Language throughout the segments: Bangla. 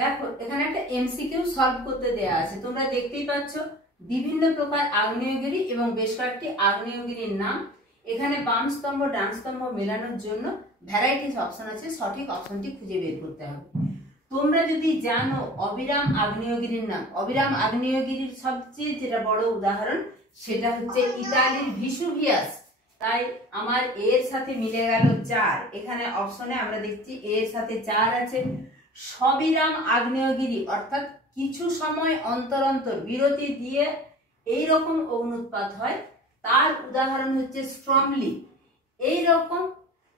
দেখো এখানে একটা এমসিকিউ সলভ করতে দেয়া আছে, তোমরা দেখতেই পাচ্ছ বিভিন্ন প্রকার আগ্নেয়গিরি এবং বেশ কয়েকটি আগ্নেয়গিরির নাম। এখানে বাম স্তম্ভ ডান স্তম্ভ মেলানোর জন্য ভ্যারাইটিস অপশন আছে, সঠিক অপশনটি খুঁজে বের করতে হবে। তোমরা যদি জানো অবিরাম আগ্নেয়গিরির নাম, অবিরাম আগ্নেয়গিরির সবচেয়ে যেটা বড় উদাহরণ সেটা হচ্ছে ইতালির ভিসুভিয়াস। তাই আমার এর সাথে মিলে গেল 4, এখানে অপশনে আমরা দেখছি এর সাথে 4 আছে। সবিরাম আগ্নেয়গিরি অর্থাৎ কিছু সময় অন্তর অন্তর বিরতি দিয়ে এই রকম অগ্নুৎপাত হয়, তার উদাহরণ হচ্ছে স্ট্রমলি। এই রকম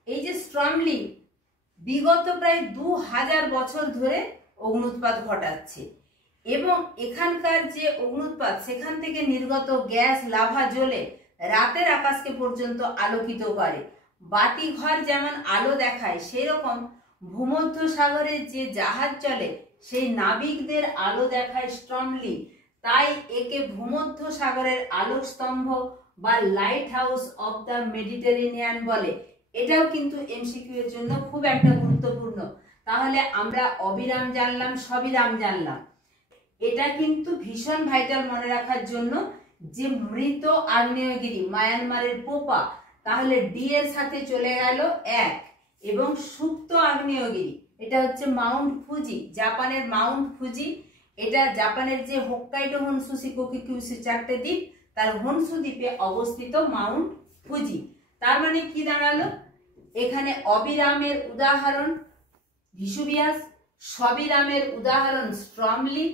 এই যে স্ট্রমলি বিগত প্রায় 2000 বছর ধরে অগ্নুৎপাত ঘটাচ্ছে এবং এখানকার যে অগ্নুৎপাত সেখান থেকে নির্গত গ্যাস লাভা জ্বলে রাতের আকাশকে পর্যন্ত আলোকিত করে। বাতিঘর যেমন আলো দেখায় সেই রকম ভূমধ্য সাগরে যে জাহাজ চলে সেই নাবিকদের আলো দেখায় স্ট্রমলি। তাই একে ভূমধ্য সাগরের আলোক স্তম্ভ বা light house of the Mediterranean বলে। এটাও কিন্তু এমসিকিউ এর জন্য খুব একটা গুরুত্বপূর্ণ। তাহলে আমরা অবিরাম জানলাম, সবিরাম জানলাম। এটা কিন্তু ভীষণ ভাইটাল মনে রাখার জন্য যে মৃত আগ্নেয়গিরি মায়ানমারের পোপা, তাহলে ডি এর সাথে চলে গেল 1। এবং সুপ্ত আগ্নেয়গিরি এটা হচ্ছে মাউন্ট ফুজি, জাপানের মাউন্ট ফুজি। এটা জাপানের যে হোক্কাইডো হনসু শিকোকু কিউশু 4টে দ্বীপ, তার হনসু দ্বীপে অবস্থিত মাউন্ট ফুজি। তার মানে কি দাঁড়ালো, এখানে অবিরামের উদাহরণ ভিসুভিয়াস, সবিরামের উদাহরণ স্ট্রমলি,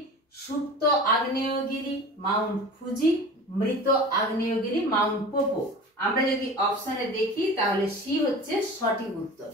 সুপ্ত আগ্নেয়গিরি মাউন্ট ফুজি, মৃত আগ্নেয়গিরি মাউন্ট পোপো। আমরা যদি অপশনে দেখি তাহলে সি হচ্ছে সঠিক উত্তর।